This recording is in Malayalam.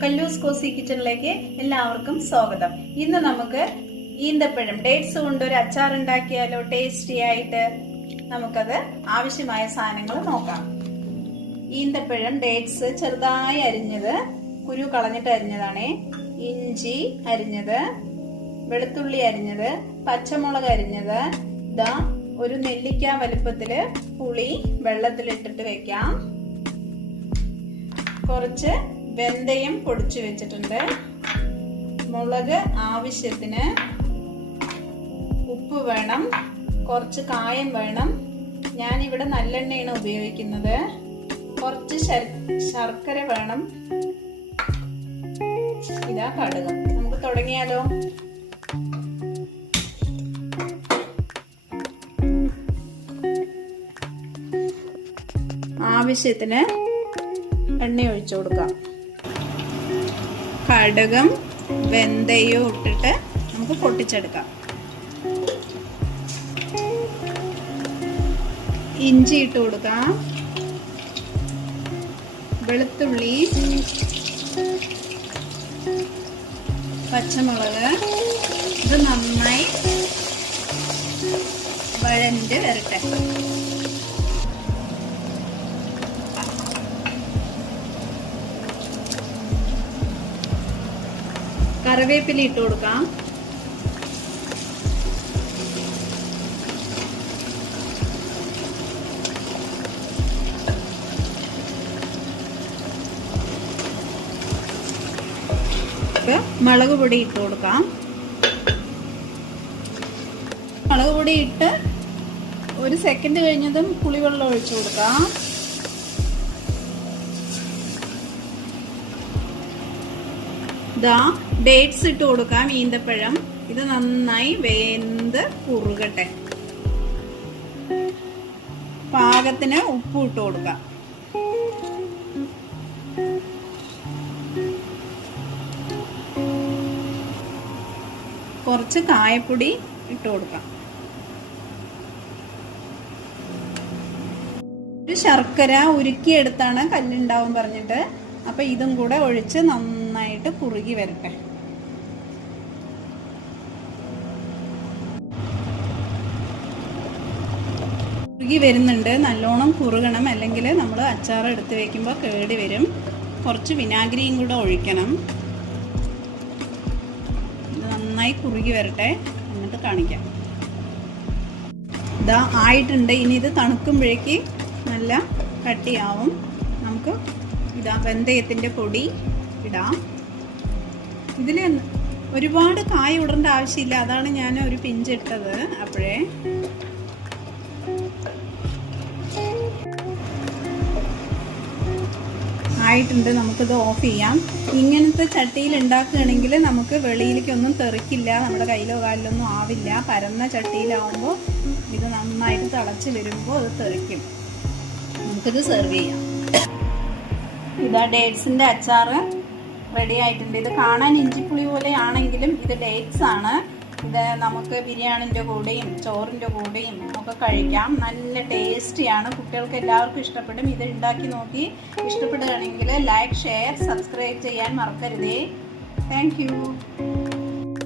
കല്ലൂസ് കോസി കിച്ചണിലേക്ക് എല്ലാവർക്കും സ്വാഗതം. ഇന്ന് നമുക്ക് ഈന്തപ്പഴം ഡേറ്റ്സ് കൊണ്ട് ഒരു അച്ചാർ ഉണ്ടാക്കിയാലോ? ടേസ്റ്റി ആയിട്ട് നമുക്കത് ആവശ്യമായ സാധനങ്ങൾ നോക്കാം. ഈന്തപ്പഴം ഡേറ്റ്സ് ചെറുതായി അരിഞ്ഞത്, കുരു കളഞ്ഞിട്ട് അരിഞ്ഞതാണേ. ഇഞ്ചി അരിഞ്ഞത്, വെളുത്തുള്ളി അരിഞ്ഞത്, പച്ചമുളക് അരിഞ്ഞത്, ഇതാ ഒരു നെല്ലിക്ക വലുപ്പത്തില് പുളി വെള്ളത്തിലിട്ടിട്ട് വെക്കാം. കുറച്ച് വെന്തയം പൊടിച്ചു വെച്ചിട്ടുണ്ട്, മുളക് ആവശ്യത്തിന്, ഉപ്പ് വേണം, കുറച്ച് കായം വേണം. ഞാനിവിടെ നല്ലെണ്ണയാണ് ഉപയോഗിക്കുന്നത്. കുറച്ച് ശർക്കര വേണം. ഇതാ കടുക്. നമുക്ക് തുടങ്ങിയാലോ? ആവശ്യത്തിന് എണ്ണ ഒഴിച്ചു കൊടുക്കാം. കടുകും വെന്തയും ഇട്ടിട്ട് നമുക്ക് പൊട്ടിച്ചെടുക്കാം. ഇഞ്ചി ഇട്ട് കൊടുക്കാം, വെളുത്തുള്ളി, പച്ചമുളക്. ഇത് നന്നായി വഴണ്ട് വരട്ടെ. കറിവേപ്പില ഇട്ട് കൊടുക്കാം. മുളക് പൊടി ഇട്ട് കൊടുക്കാം. മുളക് പൊടി ഇട്ട് ഒരു സെക്കൻഡ് കഴിഞ്ഞതും പുളിവെള്ളം ഒഴിച്ചു കൊടുക്കാം. ഇതാ ഡേറ്റ്സ് ഇട്ട് കൊടുക്കാം. ഈന്തപ്പഴം ഇത് നന്നായി വെന്ത് കുറുകട്ടെ. പാകത്തിന് ഉപ്പ് ഇട്ട് കൊടുക്കാം. കുറച്ച് കായപ്പൊടി ഇട്ട് കൊടുക്കാം. ഒരു ശർക്കര ഉരുക്കിയെടുത്താണ് കല്ലുണ്ടാവും പറഞ്ഞിട്ട്. അപ്പൊ ഇതും കൂടെ ഒഴിച്ച് നന്നായിട്ട് കുറുകി വരട്ടെ. കുറുകി വരുന്നുണ്ട്. നല്ലോണം കുറുകണം, അല്ലെങ്കിൽ നമ്മൾ അച്ചാർ എടുത്ത് വെക്കുമ്പോൾ കേടി വരും. കുറച്ച് വിനാഗിരിയും കൂടെ ഒഴിക്കണം. ഇത് നന്നായി കുറുകി വരട്ടെ, എന്നിട്ട് കാണിക്കാം. ഇതാ ആയിട്ടുണ്ട്. ഇനി ഇത് തണുക്കുമ്പോഴേക്ക് നല്ല കട്ടിയാവും. നമുക്ക് ഇതാ വെന്തയത്തിൻ്റെ പൊടി ഇടാം. ഇതിൽ ഒരുപാട് കായ ഇടേണ്ട ആവശ്യമില്ല, അതാണ് ഞാൻ ഒരു പിഞ്ചിട്ടത്. അപ്പോഴേ ആയിട്ടുണ്ട്. നമുക്കിത് ഓഫ് ചെയ്യാം. ഇങ്ങനത്തെ ചട്ടിയിൽ ഉണ്ടാക്കുകയാണെങ്കിൽ നമുക്ക് വെളിയിലേക്കൊന്നും തെറിക്കില്ല, നമ്മുടെ കയ്യിലോ കാലിലൊന്നും ആവില്ല. പരന്ന ചട്ടിയിലാവുമ്പോൾ ഇത് നന്നായിട്ട് തിളച്ച് വരുമ്പോൾ അത് തെറിക്കും. നമുക്കിത് സെർവ് ചെയ്യാം. ഇതാ ഡേറ്റ്സിൻ്റെ അച്ചാർ റെഡി ആയിട്ടുണ്ട്. ഇത് കാണാൻ ഇഞ്ചിപ്പുളി പോലെ ആണെങ്കിലും ഇത് ഡേറ്റ്സ് ആണ്. ഇത് നമുക്ക് ബിരിയാണിൻ്റെ കൂടെയും ചോറിൻ്റെ കൂടെയും ഒക്കെ കഴിക്കാം. നല്ല ടേസ്റ്റിയാണ്. കുട്ടികൾക്ക് എല്ലാവർക്കും ഇഷ്ടപ്പെടും. ഇത് ഉണ്ടാക്കി നോക്കി ഇഷ്ടപ്പെടുകയാണെങ്കിൽ ലൈക്ക്, ഷെയർ, സബ്സ്ക്രൈബ് ചെയ്യാൻ മറക്കരുതേ. Thank you.